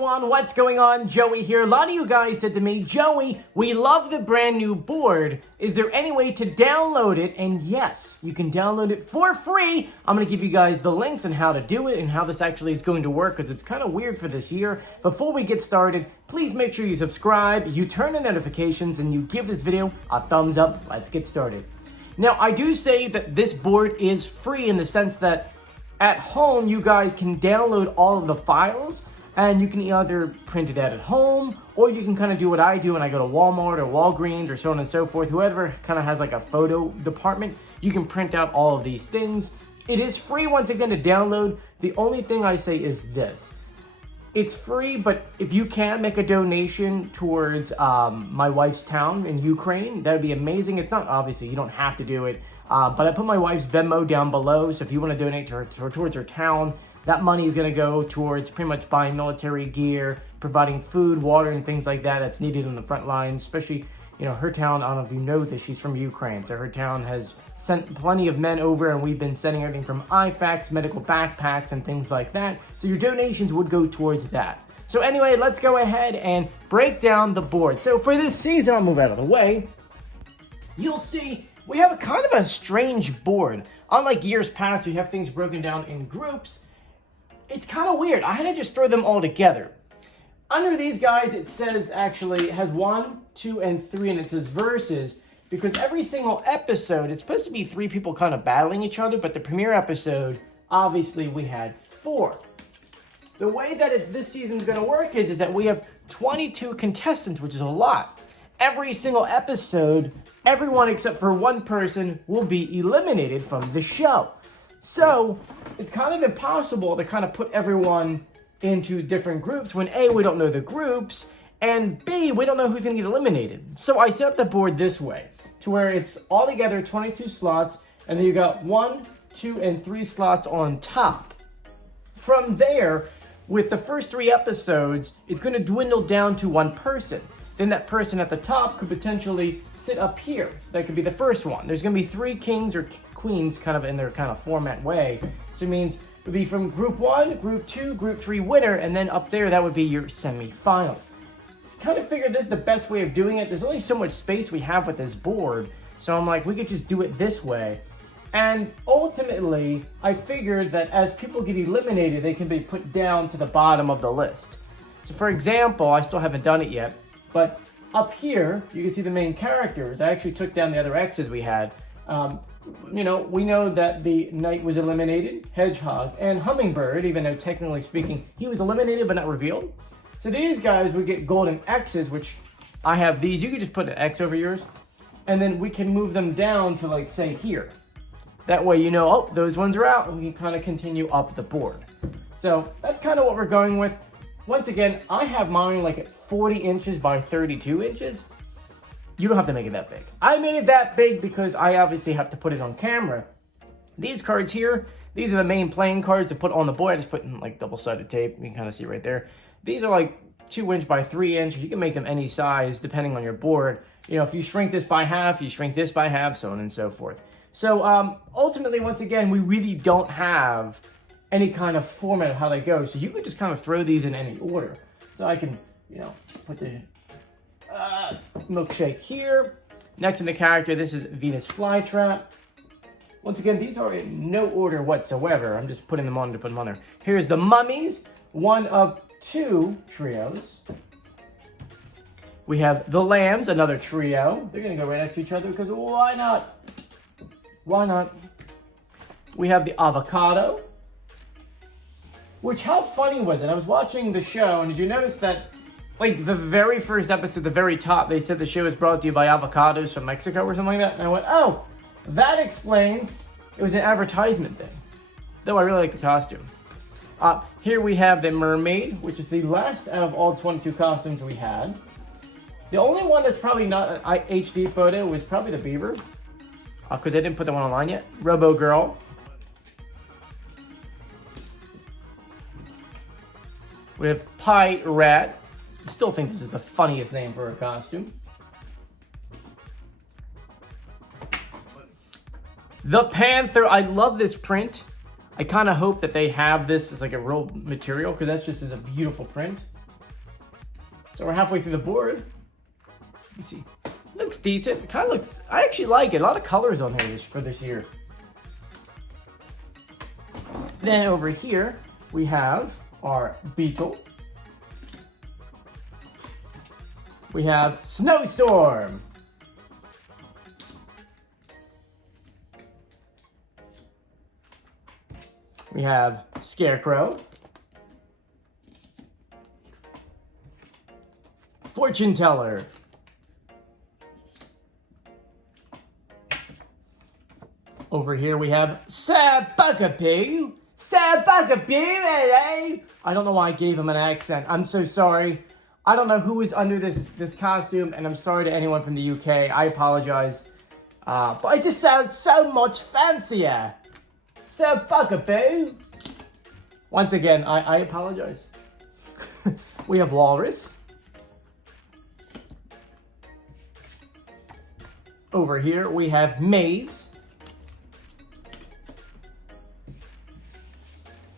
everyone, what's going on? Joey here. A lot of you guys said to me, Joey, we love the brand new board. Is there any way to download it? And yes, you can download it for free. I'm going to give you guys the links on how to do it and how this actually is going to work because it's kind of weird for this year. Before we get started, please make sure you subscribe, you turn on notifications, and you give this video a thumbs up. Let's get started. Now, I do say that this board is free in the sense that at home, you guys can download all of the files and you can either print it out at home or you can kind of do what I do when I go to Walmart or Walgreens or so on and so forth. Whoever kind of has like a photo department, you can print out all of these things. It is free once again to download. The only thing I say is this. It's free, but if you can make a donation towards my wife's town in Ukraine, that would be amazing. It's not, obviously, you don't have to do it. But I put my wife's Venmo down below, so if you want to donate to her towards her town, that money is going to go towards pretty much buying military gear, providing food, water, and things like that that's needed on the front lines, especially, you know, her town, I don't know if you know this, she's from Ukraine, so her town has sent plenty of men over, and we've been sending everything from IFAKs, medical backpacks, and things like that, so your donations would go towards that. So anyway, let's go ahead and break down the board. So for this season, I'll move out of the way, you'll see we have a kind of a strange board. Unlike years past, we have things broken down in groups. It's kind of weird. I had to just throw them all together. Under these guys, it says actually, it has 1, 2, and 3, and it says versus, because every single episode, it's supposed to be 3 people kind of battling each other, but the premiere episode, obviously, we had 4. The way that this season is going to work is that we have 22 contestants, which is a lot. Every single episode, everyone except for one person will be eliminated from the show. So it's kind of impossible to kind of put everyone into different groups when A, we don't know the groups, and B, we don't know who's going to get eliminated. So I set up the board this way, to where it's all together 22 slots, and then you got 1, 2, and 3 slots on top. From there, with the first 3 episodes, it's going to dwindle down to one person. Then that person at the top could potentially sit up here. So that could be the first one. There's going to be 3 kings or queens kind of in their kind of format way. So it means it would be from group 1, group 2, group 3 winner, and then up there that would be your semifinals. Kind of figured this is the best way of doing it. There's only so much space we have with this board. So I'm like, we could just do it this way. And ultimately, I figured that as people get eliminated, they can be put down to the bottom of the list. So for example, I still haven't done it yet, but up here, you can see the main characters. I actually took down the other X's we had. You know, we know that the Knight was eliminated, Hedgehog, and Hummingbird, even though technically speaking, he was eliminated but not revealed. So these guys would get golden X's, which I have these. You could just put an X over yours, and then we can move them down to, like, say, here. That way you know, oh, those ones are out, and we can kind of continue up the board. So that's kind of what we're going with. Once again, I have mine like at 40 inches by 32 inches. You don't have to make it that big. I made it that big because I obviously have to put it on camera. These cards here, these are the main playing cards to put on the board. I just put in like double-sided tape. You can kind of see right there. These are like 2 inch by 3 inch. You can make them any size depending on your board. You know, if you shrink this by half, you shrink this by half, so on and so forth. So ultimately, once again, we really don't have any kind of format of how they go. So you could just kind of throw these in any order. So I can, you know, put the milkshake here. Next in the character, this is Venus Flytrap. Once again, these are in no order whatsoever. I'm just putting them on to put them on there. Here's the Mummies, one of 2 trios. We have the Lambs, another trio. They're going to go right next to each other because why not? Why not? We have the Avocado. Which, how funny was it? I was watching the show, and did you notice that, like, the very first episode, the very top, they said the show is brought to you by avocados from Mexico or something like that? And I went, oh, that explains it was an advertisement thing. Though I really like the costume. Here we have the Mermaid, which is the last out of all 22 costumes we had. The only one that's probably not an HD photo was probably the Beaver. Because I didn't put the one online yet. Robo Girl. We have Pie Rat. I still think this is the funniest name for a costume. The Panther. I love this print. I kind of hope that they have this as like a real material because that just is a beautiful print. So we're halfway through the board. Let's see. Looks decent. It kind of looks, I actually like it. A lot of colors on here for this year. Then over here, we have our Beetle. We have Snowstorm. We have Scarecrow. Fortune Teller. Over here we have Sabugaboo. Sabugaboo, eh? I don't know why I gave him an accent. I'm so sorry. I don't know who is under this costume, and I'm sorry to anyone from the UK. I apologize. But it just sounds so much fancier. Sabugaboo. Once again, I apologize. We have Walrus. Over here we have Maze.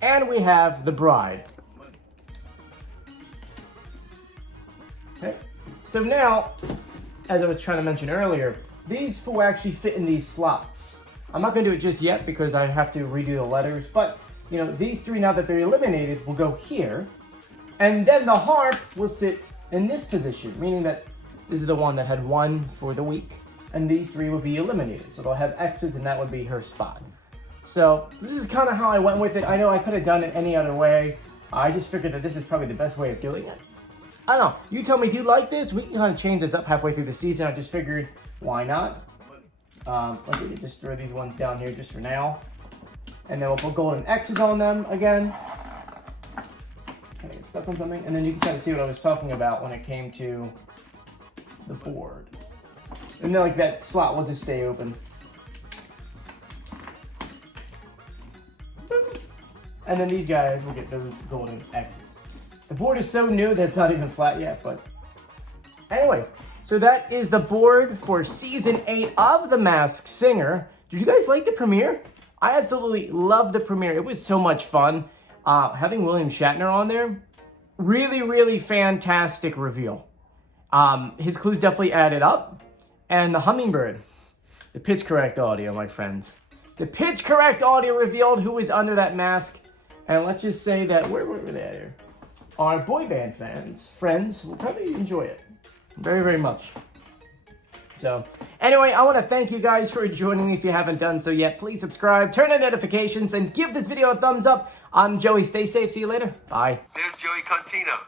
And we have the Bride. Okay. So now, as I was trying to mention earlier, these four actually fit in these slots. I'm not going to do it just yet because I have to redo the letters, but you know, these three, now that they're eliminated, will go here. And then the harp will sit in this position, meaning that this is the one that had one for the week. And these three will be eliminated. So they'll have X's, and that would be her spot. So this is kind of how I went with it. I know I could have done it any other way. I just figured that this is probably the best way of doing it. I don't know. You tell me, do you like this? We can kind of change this up halfway through the season. I just figured, why not? Let me just throw these ones down here just for now. And then we'll put golden X's on them again. Can I get stuck on something? And then you can kind of see what I was talking about when it came to the board. And then like that slot will just stay open. And then these guys will get those golden X's. The board is so new that it's not even flat yet, but anyway. So that is the board for Season 8 of The Masked Singer. Did you guys like the premiere? I absolutely loved the premiere. It was so much fun. Having William Shatner on there, really, really fantastic reveal. His clues definitely added up. And the hummingbird, the pitch correct audio, my friends. The pitch correct audio revealed who was under that mask. And let's just say that, where were they at here? Our boy band friends will probably enjoy it. Very, very much. So, anyway, I want to thank you guys for joining me. If you haven't done so yet, please subscribe, turn on notifications, and give this video a thumbs up. I'm Joey. Stay safe. See you later. Bye. There's Joey Contino.